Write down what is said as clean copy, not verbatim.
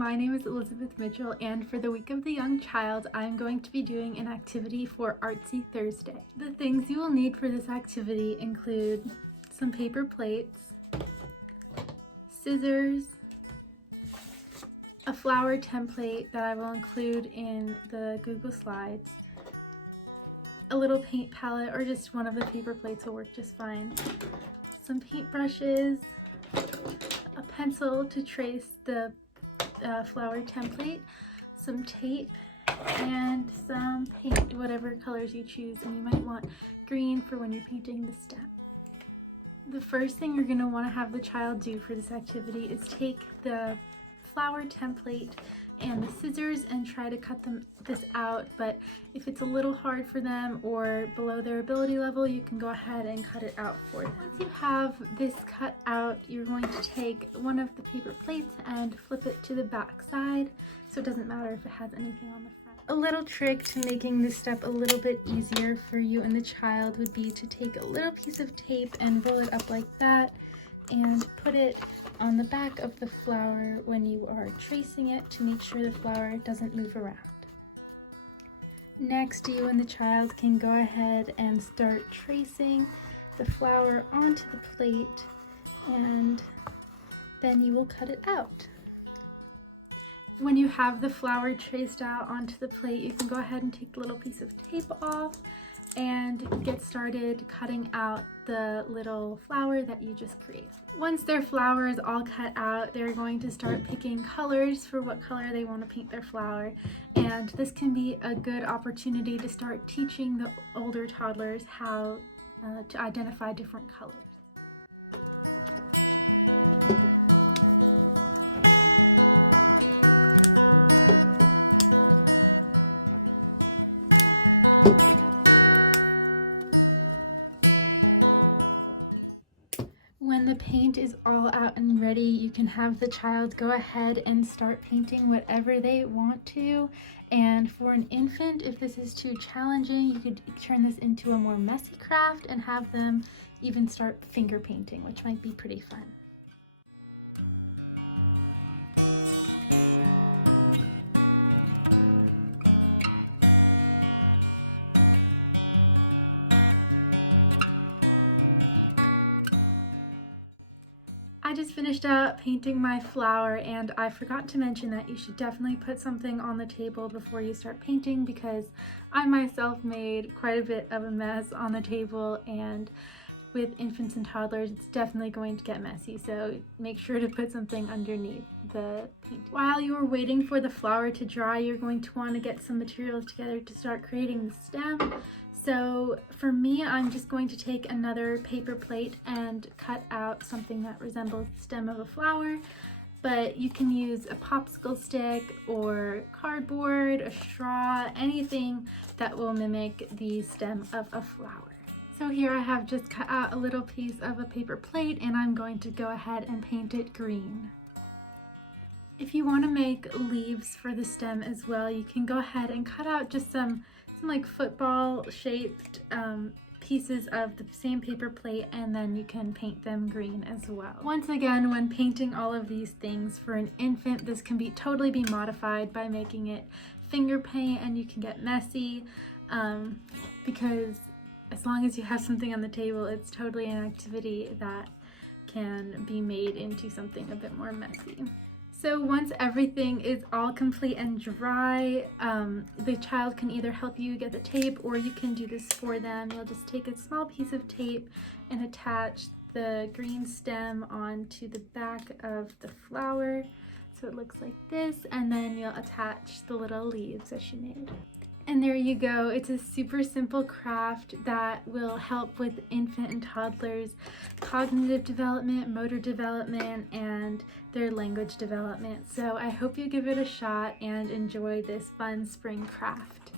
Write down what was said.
my name is Elizabeth Mitchell, and for the Week of the Young Child, I'm going to be doing an activity for Artsy Thursday. The things you will need for this activity include some paper plates, scissors, a flower template that I will include in the Google Slides, a little paint palette or just one of the paper plates will work just fine, some paint brushes, a pencil to trace the flower template, some tape, and some paint, whatever colors you choose, and you might want green for when you're painting the stem. The first thing you're going to want to have the child do for this activity is take the flower template and the scissors and try to cut this out, but if it's a little hard for them or below their ability level, you can go ahead and cut it out for them. Once you have this cut out, you're going to take one of the paper plates and flip it to the back side, so it doesn't matter if it has anything on the front. A little trick to making this step a little bit easier for you and the child would be to take a little piece of tape and roll it up like that and put it on the back of the flower when you are tracing it to make sure the flower doesn't move around. Next, you and the child can go ahead and start tracing the flower onto the plate, and then you will cut it out. When you have the flower traced out onto the plate, you can go ahead and take the little piece of tape off and get started cutting out the little flower that you just created. Once their flower is all cut out, they're going to start picking colors for what color they want to paint their flower, and this can be a good opportunity to start teaching the older toddlers how to identify different colors. When the paint is all out and ready, you can have the child go ahead and start painting whatever they want to. And for an infant, if this is too challenging, you could turn this into a more messy craft and have them even start finger painting, which might be pretty fun. I just finished up painting my flower, and I forgot to mention that you should definitely put something on the table before you start painting, because I myself made quite a bit of a mess on the table, and with infants and toddlers it's definitely going to get messy, so make sure to put something underneath the paint. While you are waiting for the flower to dry, you're going to want to get some materials together to start creating the stem. So for me, I'm just going to take another paper plate and cut out something that resembles the stem of a flower, but you can use a popsicle stick or cardboard, a straw, anything that will mimic the stem of a flower. So here I have just cut out a little piece of a paper plate, and I'm going to go ahead and paint it green. If you want to make leaves for the stem as well, you can go ahead and cut out just some like football shaped pieces of the same paper plate, and then you can paint them green as well. Once again, when painting all of these things for an infant, this can totally be modified by making it finger paint, and you can get messy because as long as you have something on the table, it's totally an activity that can be made into something a bit more messy. So once everything is all complete and dry, the child can either help you get the tape, or you can do this for them. You'll just take a small piece of tape and attach the green stem onto the back of the flower, so it looks like this, and then you'll attach the little leaves that she made. And there you go. It's a super simple craft that will help with infant and toddlers' cognitive development, motor development, and their language development. So I hope you give it a shot and enjoy this fun spring craft.